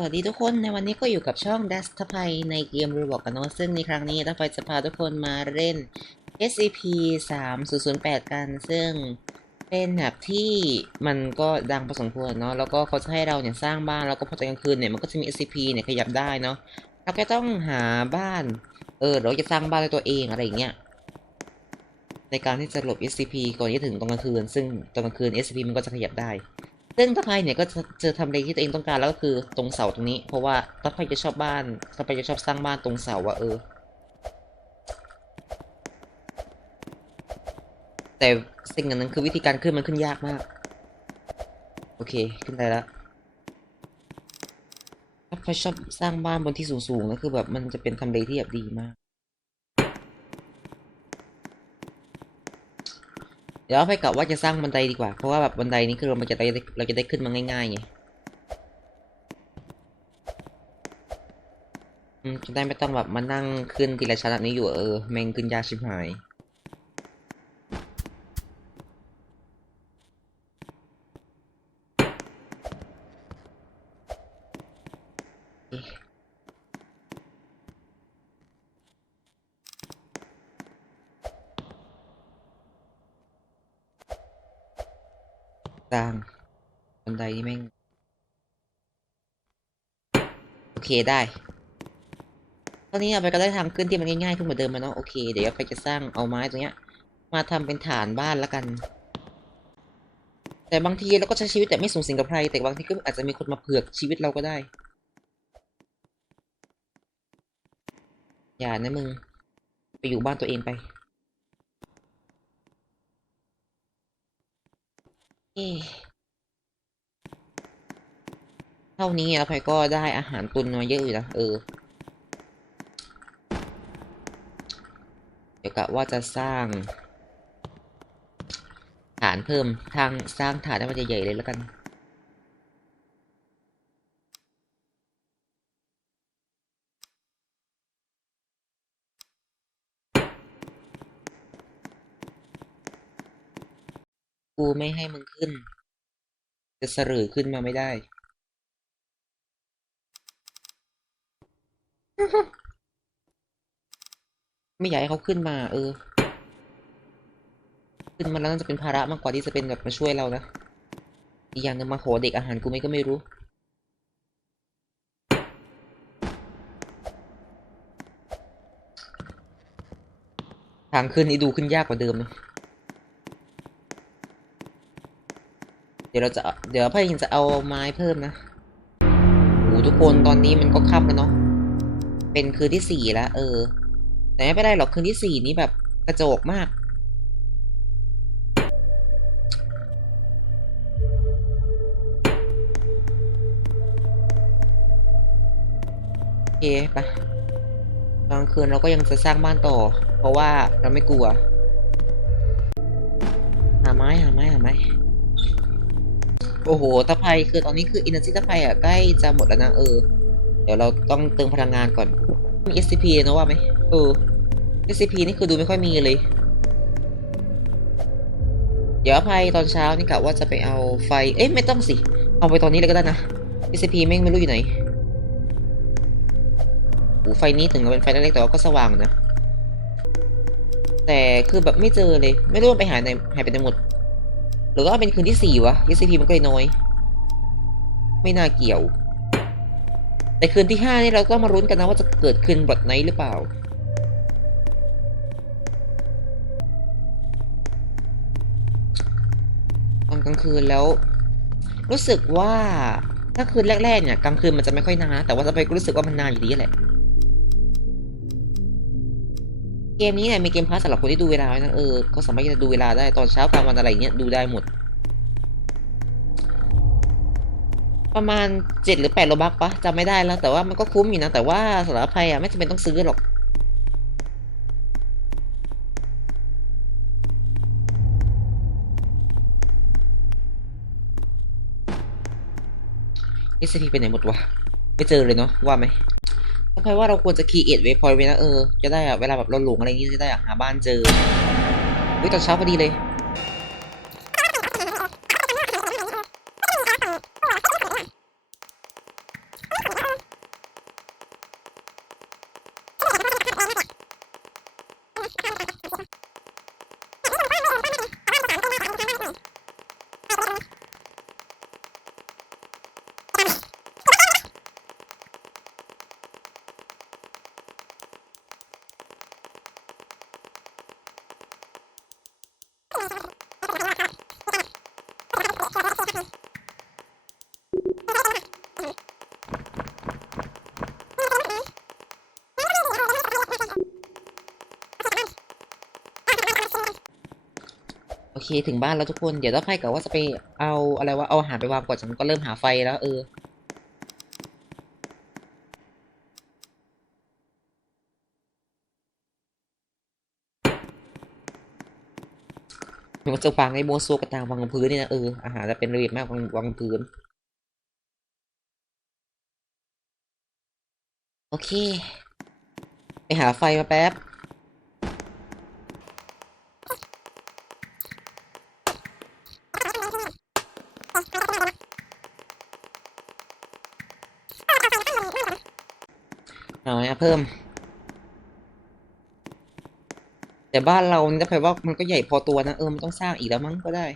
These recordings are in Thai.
สวัสดีทุกคนในวันนี้ก็อยู่กับช่อง d a s t ภัยในเกมรูบอกกันนะซึ่งในครั้งนี้ทัพไฟจะพาทุกคนมาเล่น SCP 3 0 0 8 กัน ซึ่งเป็นแบบที่มันก็ดังพอสมควรเนาะแล้วก็เขาจะให้เราเนี่ยสร้างบ้านแล้วก็พอตอนกลางคืนเนี่ยมันก็จะมี SCP เนี่ยขยับได้เนาะเราก็ต้องหาบ้านเออเราจะสร้างบ้านด้วยตัวเองอะไรอย่างเงี้ยในการที่จะหลบ SCP ก่อนที่จะถึงตอนกลางคืน ซึ่งตอนกลางคืน SCP มันก็จะขยับได้ ซึ่งทัพไพเนี่ยก็จะเจอทำเลที่ตัวเองต้องการแล้วก็คือตรงเสาตรงนี้ เพราะว่าทัพไพจะชอบบ้านทัพไพจะชอบสร้างบ้านตรงเสาว่าเออ แต่สิ่งนั้นคือวิธีการขึ้นมันขึ้นยากมาก โอเคขึ้นได้แล้วทัพไพชอบสร้างบ้านบนที่สูงๆแล้วคือแบบมันจะเป็นทำเลที่แบบดีมาก เดี๋ยวไปกลับว่าจะสร้างบันไดดีกว่า เพราะว่าแบบบันไดนี้คือเรามันจะได้เราจะได้ขึ้นมาง่ายๆไงจะได้ไม่ต้องแบบมานั่งขึ้นทีละชั้นแบบนี้อยู่เออแม่งขึ้นยากชิบหาย เอ๊ะ สร้างบันไดนี่แม่ง โอเคได้ตอนนี้เอาไปก็ได้ทางขึ้นที่มันง่ายๆขึ้นเหมือนเดิมแล้วเนาะโอเคเดี๋ยวไปจะสร้างเอาไม้ตรงเนี้ย มาทำเป็นฐานบ้านแล้วกัน แต่บางทีเราก็ใช้ชีวิตแต่ไม่สูงสิงกับใคร แต่บางทีก็อาจจะมีคนมาเผือกชีวิตเราก็ได้ อย่านะมึง ไปอยู่บ้านตัวเองไป เท่านี้แล้วพลอยก็ได้อาหารตุนมาเยอะอยู่นะเออ เดี๋ยวกะว่าจะสร้าง ฐานเพิ่มทางสร้างฐานให้มันใหญ่ๆเลยแล้วกัน กูไม่ให้มึงขึ้น จะเสรือขึ้นมาไม่ได้ ไม่อยากให้เขาขึ้นมา เออ ขึ้นมาแล้วน่าจะเป็นภาระมากกว่าที่จะเป็นแบบมาช่วยเรานะอีกอย่างนึงมาขอเด็กอาหารกูไม่ก็ไม่รู้ทางขึ้นนี่ดูขึ้นยากกว่าเดิมนะ เดี๋ยวเราจะ เดี๋ยวพ่อยินจะเอาไม้เพิ่มนะโอ้ทุกคนตอนนี้มันก็ค่ำแล้วเนาะ เป็นคืนที่สี่แล้วเออ แต่ไม่เป็นไรหรอกคืนที่สี่นี้แบบกระโจกมาก โอเคไปกลางคืนเราก็ยังจะสร้างบ้านต่อ เพราะว่าเราไม่กลัว หาไม้หาไม้หาไม้ โอ้โหตะไคคือตอนนี้คืออินเนอร์จีตะไคอะใกล้จะหมดแล้วนะเออ เดี๋ยวเราต้องเติมพลังงานก่อนมี SCP นะว่าไหมเออ SCP นี่คือดูไม่ค่อยมีเลย เดี๋ยวอภัยตอนเช้านี่กะว่าจะไปเอาไฟ เอ๊ะไม่ต้องสิ เอาไปตอนนี้เลยก็ได้นะ SCP แม่งไม่รู้อยู่ไหนโอ้ไฟนี้ถึงจะเป็นไฟเล็กๆแต่ว่าก็สว่างนะ แต่คือแบบไม่เจอเลย ไม่รู้มันไปหายในหายไปไหนหมด รือว่าเป็นคืนที่สี่วะ SCP มันก็เลยน้อย ไม่น่าเกี่ยว แต่คืนที่ห้านี่เราก็มารุ้นกันนะว่าจะเกิดคืนบอดไนหรือเปล่า ตอนกลางคืนแล้ว รู้สึกว่าถ้าคืนแรกๆเนี่ยกลางคืนมันจะไม่ค่อยนานแต่ว่าจะไปก็รู้สึกว่ามันนานอยู่ดีแหละ เกมนี้เนี่ยมีเกมพาสสำหรับคนที่ดูเวลาไว้นะเออเขาสามารถที่จะดูเวลาได้ตอนเช้ากลางวันอะไรเงี้ยดูได้หมด ประมาณเจ็ดหรือแปดโลบักปะจำไม่ได้แล้ว แต่ว่ามันก็คุ้มอยู่นะ แต่ว่าสำหรับภัยอะไม่จำเป็นต้องซื้อหรอก SCP ไปไหนหมดวะไม่เจอเลยเนาะว่าไหม ถ้าพายว่าเราควรจะคีเอทเวฟพอยไว้นะเออ จะได้อะเวลาแบบเราหลงอะไรนี้จะได้อะหาบ้านเจอเฮ้ยตอนเช้าพอดีเลย เคถึงบ้านแล้วทุกคน เดี๋ยวต้องไฟกับว่าจะไปเอาอะไรว่าเอาอาหารไปวางก่อนฉันก็เริ่มหาไฟแล้ว เออมันจะวางในโมโซกระตางวางพื้นนี่นะเอออาหารจะเป็นระเบียบมากวางวางพื้น โอเค ไปหาไฟมาแป๊บ เอาไงเพิ่ม แต่บ้านเรานี่ถ้าแปลว่ามันก็ใหญ่พอตัวนะเออมันต้องสร้างอีกแล้วมั้งก็ได้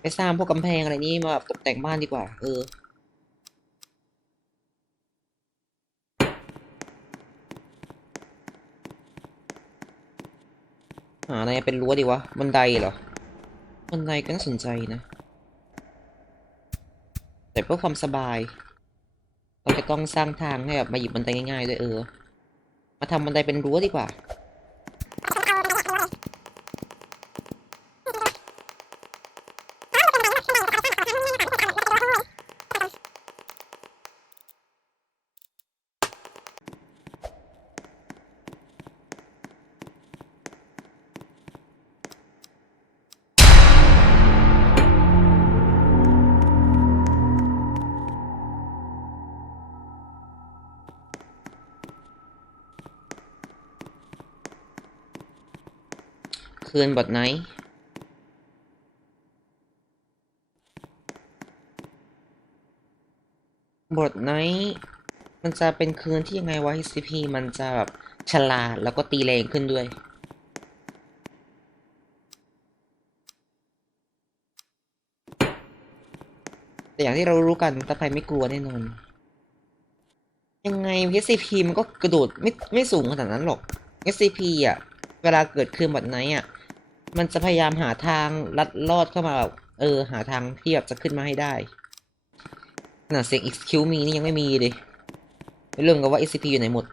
ไปสร้างพวกกำแพงอะไรนี่มาแบบตกแต่งบ้านดีกว่า เออหาอะไรเป็นรั้วดีวะบันไดเหรอบันไดก็น่าสนใจนะ แต่เพื่อความสบาย เราจะต้องสร้างทางให้แบบมาหยิบบันไดง่ายๆด้วยเออ มาทำบันไดเป็นรั้วดีกว่า คืนบทไหน บทไหน มันจะเป็นคืนที่ยังไงวะ HCP มันจะแบบฉลาดแล้วก็ตีแรงขึ้นด้วยแต่อย่างที่เรารู้กันตาไฟไม่กลัวแน่นอน ยังไง SCP มันก็กระโดดไม่ไม่สูงขนาดนั้นหรอก SCP อะ เวลาเกิดคืนแบบไหนอะ มันจะพยายามหาทางลัดลอดเข้ามาแบบเออ หาทางที่แบบจะขึ้นมาให้ได้ขนาดเสียง excuse me นี่ยังไม่มีเลยไม่เริ่มกับว่า SCP อยู่ไหนหมด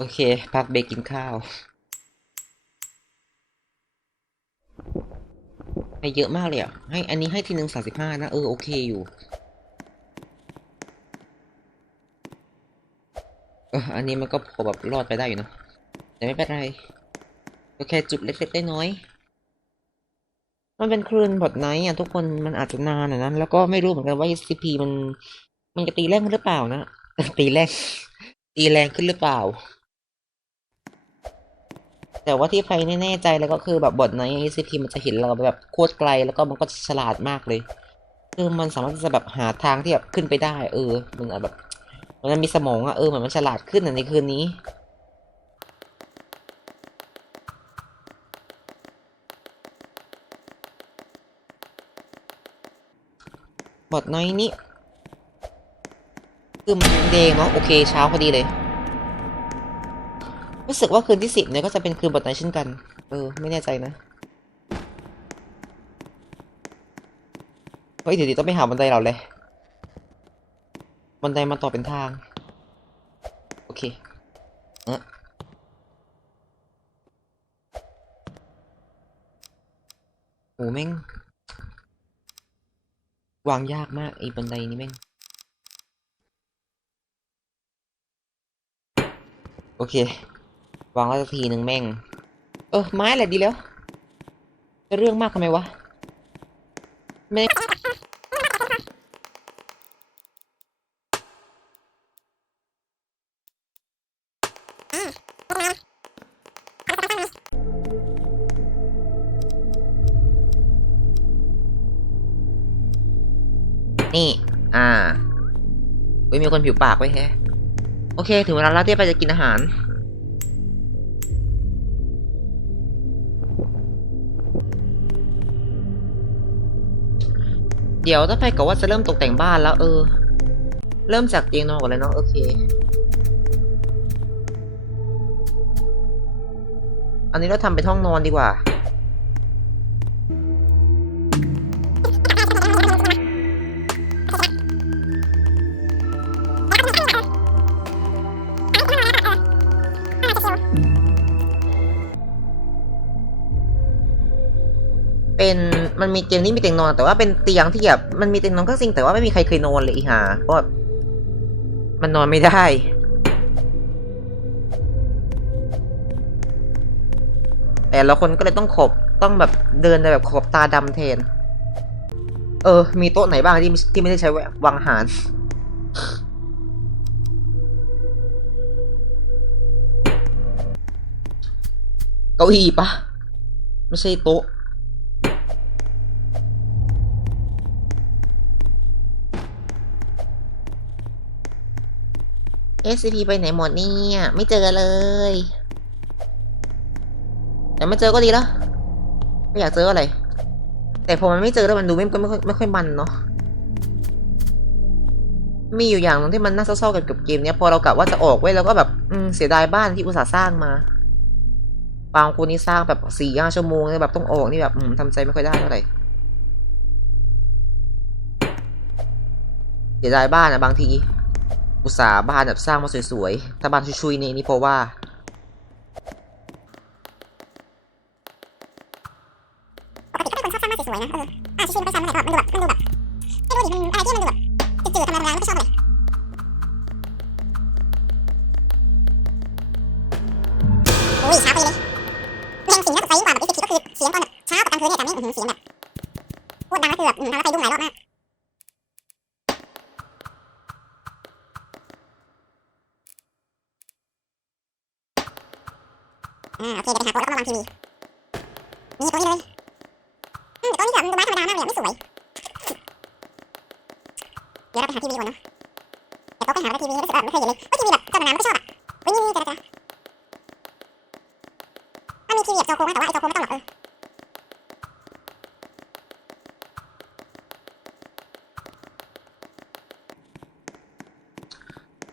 โอเค พักเบรกกินข้าว ให้เยอะมากเลยอะ ให้อันนี้ให้ทีหนึ่งสามสิบห้านะ เออ โอเคอยู่เอออันนี้มันก็พอแบบรอดไปได้อยู่นะ แต่ไม่เป็นไร ก็แค่จุดเล็กๆน้อย มันเป็นคลื่นบทไนท์อะทุกคนมันอาจจะนานอะนั้นแล้วก็ไม่รู้เหมือนกันว่า SCP มัน มันจะตีแรงหรือเปล่านะ ตีแรง ตีแรงขึ้นหรือเปล่า แต่ว่าที่ไฟแน่ใจแล้วก็คือแบบบทใน ACP มันจะเห็นเราแบบโคตรไกลแล้วก็มันก็ฉลาดมากเลยคือมันสามารถจะแบบหาทางที่แบบขึ้นไปได้ เออ มันแบบมันมีสมองอะเออเหมือนมันฉลาดขึ้นในคืนนี้บทน้อยนี้คือมันเดงเนาะโอเคเช้าพอดีเลย รู้สึกว่าคืนที่สิบเนี่ยก็จะเป็นคืนบทไหนเช่นกัน เออ ไม่แน่ใจนะ เฮ้ย เดี๋ยวต้องไปหาบันไดเราเลย บันไดมาต่อเป็นทาง โอเคเออโหแม่ง วางยากมากไอ้บันไดนี้แม่งโอเค วางแล้วสักทีหนึ่งแม่ง เออ ไม้แหละดีแล้ว จะเรื่องมากทำไมวะไม่นี่ อ่าเฮ้ยมีคนผิวปากไว้แฮะ โอเค ถึงเวลาแล้วที่ไปจะกินอาหาร ดี๋ยวถ้าไปก็ว่าจะเริ่มตกแต่งบ้านแล้วเออ เริ่มจากเตียงนอนก่อนเลยเนาะโอเค อันนี้เราทำเป็นห้องนอนดีกว่า มันมีเตียงนี่มีเตียงนอนแต่ว่าเป็นเตียงที่แบบมันมีเตียงนอนก็จริงแต่ว่าไม่มีใครเคยนอนเลยอีหาเพราะมันนอนไม่ได้แต่ละคนก็เลยต้องขบต้องแบบเดินในแบบขบตาดำแทน เออ มีโต๊ะไหนบ้างที่ที่ไม่ได้ใช้วางอาหาร เก้าอี้ปะ ไม่ใช่โต๊ะ SCP ไปไหนหมดเนี่ย ไม่เจอเลย แต่ไม่เจอก็ดีแล้ว ไม่อยากเจออะไร แต่พอมันไม่เจอแล้วมันดูไม่ไม่ค่อยไม่ค่อยมันเนาะมีอยู่อย่างนึงที่มันน่าเศร้าๆกับกับเกมเนี้ยพอเรากะว่าจะออกเว้แล้วก็แบบอืมเสียดายบ้านที่อุตส่าห์สร้างมาบางคนนี่สร้างแบบสี่ห้าชั่วโมงเลยแบบต้องออกนี่แบบอืมทำใจไม่ค่อยได้เท่าไหร่เสียดายบ้านอะบางที อุตสาห์บ้านแบบสร้างมาสวยๆ ถ้าบ้านชุยๆนี่นี่เพราะว่า ปกติก็เป็นคนชอบสร้างบ้านสวยๆนะ เออ อะชิชิมันก็ทำอะไรก็แบบมันดูแบบมันดูแบบไม่รู้ดิมันอะไรที่มันดูแบบจืดๆทำอะไรทำอะไรไม่ชอบเลย นี่ตัวนี้เลยอืมตัวนี้แบบมันดูไม้ธรรมดามากเลยไม่สวย เดี๋ยวเราไปหาทีวีก่อนเนาะแต่ก็ไปหาแล้วทีวีรู้สึกว่าไม่เคยเห็นเลยเฮ้ทีวีแบบจอหนาๆไม่ชอบอะเฮ้ยนี่นี่เจอเจอมันมีทีวีแบบจอโค้งนะแต่ว่าไอ้จอโค้งไม่ต้องหรอกเออ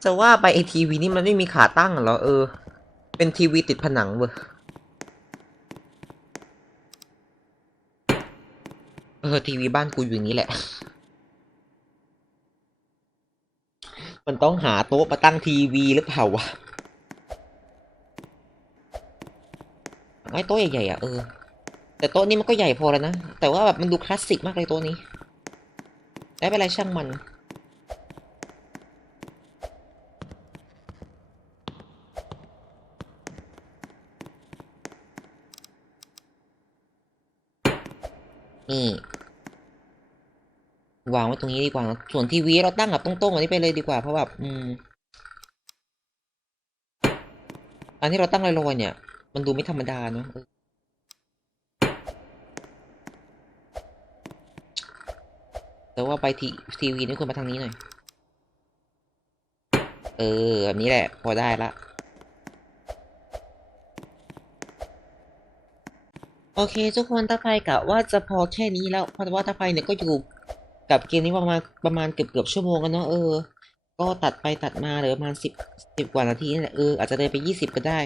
จะว่าไปไอทีวีนี่มันไม่มีขาตั้งเหรอเออ เป็นทีวีติดผนังเว้ย เออทีวีบ้านกูอยู่นี้แหละ มันต้องหาโต๊ะมาตั้งทีวีหรือเปล่าวะไอ้โต๊ะใหญ่ๆอะเออ แต่โต๊ะนี้มันก็ใหญ่พอแล้วนะ แต่ว่าแบบมันดูคลาสสิกมากเลยโต๊ะนี้ ได้เป็นไรช่างมัน นี่วางไว้ตรงนี้ดีกว่า ส่วนทีวีเราตั้งแบบตรงๆอันนี้ไปเลยดีกว่า เพราะแบบอืม อันที่เราตั้งลอยๆเนี่ย มันดูไม่ธรรมดาเนอะแต่ว่าไปทีทีวีนี่ควรมาทางนี้หน่อย เออแบบนี้แหละ พอได้ละ โอเค ทุกคนถ้าไปกะว่าจะพอแค่นี้แล้วเพราะว่าถ้าไปเนี่ยก็อยู่กับเกมนี้ประมาณประมาณเกือบเกือบชั่วโมงกันเนาะเออ ก็ตัดไปตัดมาเหลือประมาณสิบสิบกว่านาทีนี่แหละเอออาจจะเลยไปยี่สิบก็ได้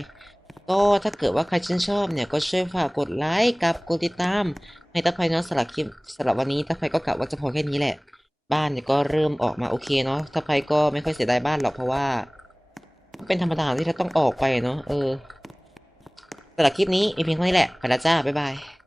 ก็ถ้าเกิดว่าใครชื่นชอบเนี่ยก็ช่วยฝากกดไลค์กับกดติดตามให้ตาไพเนาะสำหรับคลิปสำหรับวันนี้ตาไพก็กะว่าจะพอแค่นี้แหละ บ้านเนี่ยก็เริ่มออกมาโอเคเนาะตาไพก็ไม่ค่อยเสียดายบ้านหรอกเพราะว่า เป็นธรรมดาที่เราต้องออกไปเนาะเออ สำหรับคลิปนี้มีเพียงเท่านี้แหละขอลาจ้าบ๊ายบาย